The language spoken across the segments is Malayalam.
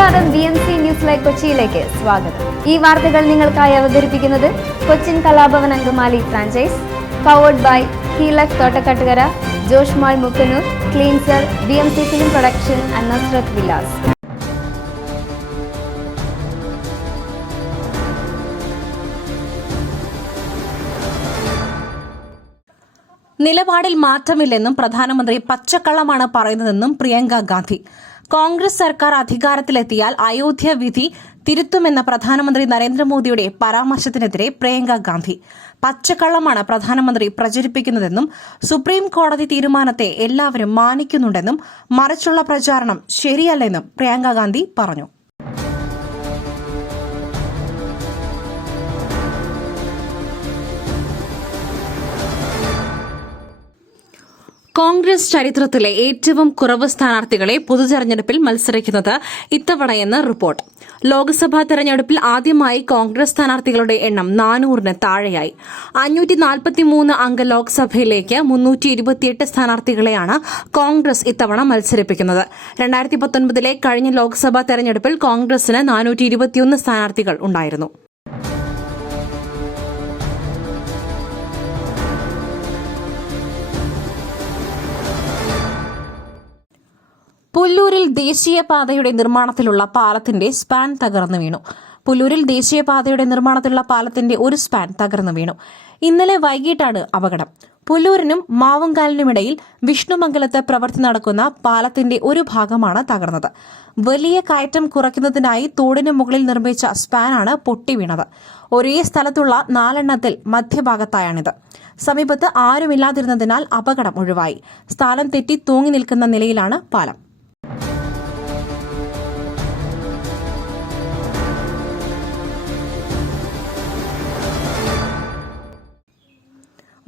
നമസ്കാരം B M C news live കൊച്ചിയിലേക്ക് സ്വാഗതം. ഈ വാർത്തകൾ നിങ്ങൾക്കായി അവതരിപ്പിക്കുന്നത് Cochin Kalabhavan Angamaly franchise powered by ഹീലക് Thottakattukara Josh mall Mookkannoor cleanser B M C film production and Vilas നിലപാടിൽ മാറ്റമില്ലെന്നും പ്രധാനമന്ത്രി പച്ചക്കള്ളമാണ് പറയുന്നതെന്നും പ്രിയങ്ക ഗാന്ധി. കോൺഗ്രസ് സർക്കാർ അധികാരത്തിലെത്തിയാൽ അയോധ്യ വിധി തിരുത്തുമെന്ന പ്രധാനമന്ത്രി നരേന്ദ്രമോദിയുടെ പരാമർശത്തിനെതിരെ പ്രിയങ്ക ഗാന്ധി. പച്ചക്കള്ളമാണ് പ്രധാനമന്ത്രി പ്രചരിപ്പിക്കുന്നതെന്നും സുപ്രീം കോടതി തീരുമാനത്തെ എല്ലാവരും മാനിക്കുന്നുണ്ടെന്നും മറിച്ചുള്ള പ്രചാരണം ശരിയല്ലെന്നും പ്രിയങ്ക ഗാന്ധി പറഞ്ഞു. കോൺഗ്രസ് ചരിത്രത്തിലെ ഏറ്റവും കുറവ് സ്ഥാനാർത്ഥികളെ പൊതുതെരഞ്ഞെടുപ്പിൽ മത്സരിക്കുന്നത് ഇത്തവണയെന്ന് റിപ്പോർട്ട്. ലോക്സഭാ തെരഞ്ഞെടുപ്പിൽ ആദ്യമായി കോൺഗ്രസ് സ്ഥാനാർത്ഥികളുടെ എണ്ണം നാനൂറിന് താഴെയായി. അഞ്ഞൂറ്റി നാൽപ്പത്തിമൂന്ന് അംഗ ലോക്സഭയിലേക്ക് മുന്നൂറ്റി ഇരുപത്തിയെട്ട് സ്ഥാനാർത്ഥികളെയാണ് കോൺഗ്രസ് ഇത്തവണ മത്സരിപ്പിക്കുന്നത്. രണ്ടായിരത്തി പത്തൊൻപതിലെ കഴിഞ്ഞ ലോക്സഭാ തെരഞ്ഞെടുപ്പിൽ കോൺഗ്രസിന് നാനൂറ്റി ഇരുപത്തിയൊന്ന് സ്ഥാനാർത്ഥികൾ ഉണ്ടായിരുന്നു. പുല്ലൂരിൽ ദേശീയപാതയുടെ നിർമ്മാണത്തിലുള്ള പാലത്തിന്റെ സ്പാൻ തകർന്നു വീണു. പുല്ലൂരിൽ ദേശീയപാതയുടെ നിർമ്മാണത്തിലുള്ള പാലത്തിന്റെ ഒരു സ്പാൻ തകർന്നു വീണു. ഇന്നലെ വൈകിട്ടാണ് അപകടം. പുല്ലൂരിനും മാവുങ്കാലിനുമിടയിൽ വിഷ്ണുമംഗലത്ത് പ്രവർത്തി നടക്കുന്ന പാലത്തിന്റെ ഒരു ഭാഗമാണ് തകർന്നത്. വലിയ കയറ്റം കുറയ്ക്കുന്നതിനായി തോടിന് മുകളിൽ നിർമ്മിച്ച സ്പാനാണ് പൊട്ടി വീണത് ഒരേ സ്ഥലത്തുള്ള നാലെണ്ണത്തിൽ മധ്യഭാഗത്തായാണിത്. സമീപത്ത് ആരുമില്ലാതിരുന്നതിനാൽ അപകടം ഒഴിവായി. സ്ഥാനം തെറ്റി തൂങ്ങി നിൽക്കുന്ന നിലയിലാണ് പാലം.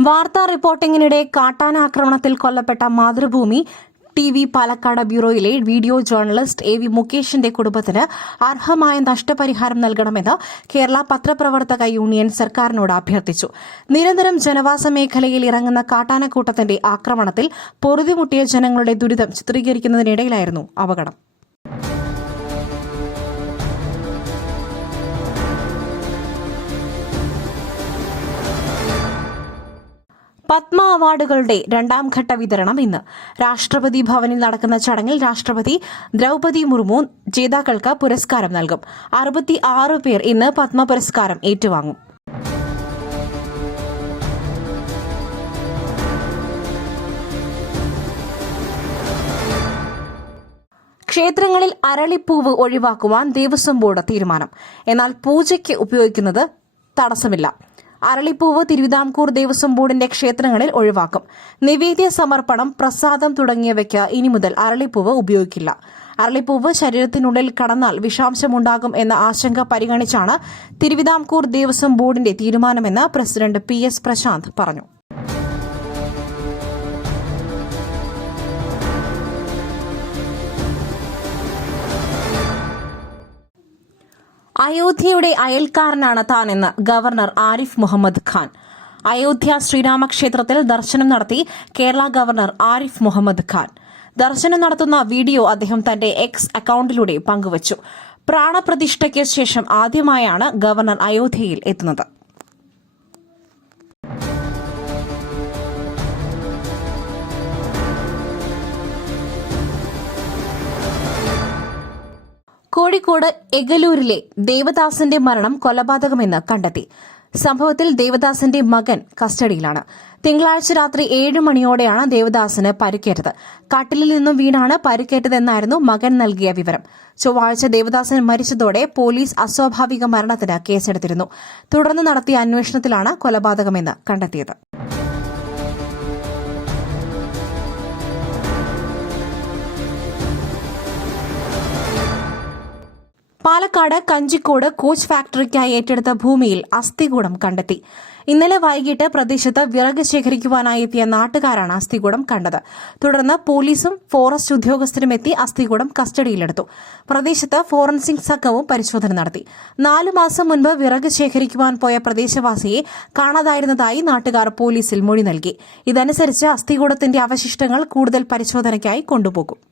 വാർത്താ റിപ്പോർട്ടിംഗിനിടെ കാട്ടാനാക്രമണത്തിൽ കൊല്ലപ്പെട്ട മാതൃഭൂമി ടി വി പാലക്കാട് ബ്യൂറോയിലെ വീഡിയോ ജേർണലിസ്റ്റ് എ വി മുകേഷിന്റെ കുടുംബത്തിന് അർഹമായ നഷ്ടപരിഹാരം നൽകണമെന്ന് കേരള പത്രപ്രവർത്തക യൂണിയൻ സർക്കാരിനോട് അഭ്യർത്ഥിച്ചു. നിരന്തരം ജനവാസ മേഖലയിൽ ഇറങ്ങുന്ന കാട്ടാനക്കൂട്ടത്തിന്റെ ആക്രമണത്തിൽ പൊറുതിമുട്ടിയ ജനങ്ങളുടെ ദുരിതം ചിത്രീകരിക്കുന്നതിനിടയിലായിരുന്നു അപകടം. പത്മ അവാർഡുകളുടെ രണ്ടാം ഘട്ട വിതരണം ഇന്ന്. രാഷ്ട്രപതി ഭവനിൽ നടക്കുന്ന ചടങ്ങിൽ രാഷ്ട്രപതി ദ്രൌപതി മുർമു ജേതാക്കൾക്ക് പുരസ്കാരം നൽകും. അറുപത്തി ആറ് പേർ ഇന്ന് പത്മ പുരസ്കാരം ഏറ്റുവാങ്ങും. ക്ഷേത്രങ്ങളിൽ അരളിപ്പൂവ് ഒഴിവാക്കുവാൻ ദേവസ്വം ബോർഡ് തീരുമാനം. എന്നാൽ പൂജയ്ക്ക് ഉപയോഗിക്കുന്നത് തടസ്സമില്ല. അരളിപ്പൂവ് തിരുവിതാംകൂർ ദേവസ്വം ബോർഡിന്റെ ക്ഷേത്രങ്ങളിൽ ഒഴിവാക്കും. നിവേദ്യ സമർപ്പണം പ്രസാദം തുടങ്ങിയവയ്ക്ക് ഇനി മുതൽ അരളിപ്പൂവ് ഉപയോഗിക്കില്ല. അരളിപ്പൂവ് ശരീരത്തിനുള്ളിൽ കടന്നാൽ വിഷാംശമുണ്ടാകും എന്ന ആശങ്ക പരിഗണിച്ചാണ് തിരുവിതാംകൂർ ദേവസ്വം ബോർഡിന്റെ തീരുമാനമെന്ന് പ്രസിഡന്റ് പി എസ് പ്രശാന്ത് പറഞ്ഞു. അയോധ്യയുടെ അയൽക്കാരനാണ് താനെന്ന് ഗവർണർ ആരിഫ് മുഹമ്മദ് ഖാൻ. അയോധ്യ ശ്രീരാമക്ഷേത്രത്തിൽ ദർശനം നടത്തി കേരള ഗവർണർ ആരിഫ് മുഹമ്മദ് ഖാൻ. ദർശനം നടത്തുന്ന വീഡിയോ അദ്ദേഹം തന്റെ എക്സ് അക്കൌണ്ടിലൂടെ പങ്കുവച്ചു. പ്രാണപ്രതിഷ്ഠയ്ക്ക് ശേഷം ആദ്യമായാണ് ഗവർണർ അയോധ്യയിൽ എത്തുന്നത്. കോഴിക്കോട് എഗലൂരിലെ ദേവദാസന്റെ മരണം കൊലപാതകമെന്ന് കണ്ടെത്തി. സംഭവത്തിൽ ദേവദാസന്റെ മകൻ കസ്റ്റഡിയിലാണ്. തിങ്കളാഴ്ച രാത്രി ഏഴ് മണിയോടെയാണ് ദേവദാസന് പരിക്കേറ്റത്. കട്ടിലിൽ നിന്നും വീണാണ് പരിക്കേറ്റതെന്നായിരുന്നു മകൻ നൽകിയ വിവരം. ചൊവ്വാഴ്ച ദേവദാസൻ മരിച്ചതോടെ പോലീസ് അസ്വാഭാവിക മരണത്തിന് കേസെടുത്തിരുന്നു. തുടർന്ന് നടത്തിയ അന്വേഷണത്തിലാണ് കൊലപാതകമെന്ന് കണ്ടെത്തിയത്. പാലക്കാട് കഞ്ചിക്കോട് കോച്ച് ഫാക്ടറിക്കായി ഏറ്റെടുത്ത ഭൂമിയിൽ അസ്ഥികൂടം കണ്ടെത്തി. ഇന്നലെ വൈകിട്ട് പ്രദേശത്ത് വിറക് ശേഖരിക്കുവാനായി എത്തിയ നാട്ടുകാരാണ് അസ്ഥികൂടം കണ്ടത്. തുടർന്ന് പോലീസും ഫോറസ്റ്റ് ഉദ്യോഗസ്ഥരും എത്തി അസ്ഥികൂടം കസ്റ്റഡിയിലെടുത്തു. പ്രദേശത്ത് ഫോറൻസിക് സംഘവും പരിശോധന നടത്തി. നാലു മാസം മുൻപ് വിറക് ശേഖരിക്കുവാൻ പോയ പ്രദേശവാസിയെ കാണാതായിരുന്നതായി നാട്ടുകാർ പോലീസിൽ മൊഴി നൽകി. ഇതനുസരിച്ച് അസ്ഥികൂടത്തിന്റെ അവശിഷ്ടങ്ങൾ കൂടുതൽ പരിശോധനയ്ക്കായി കൊണ്ടുപോകും.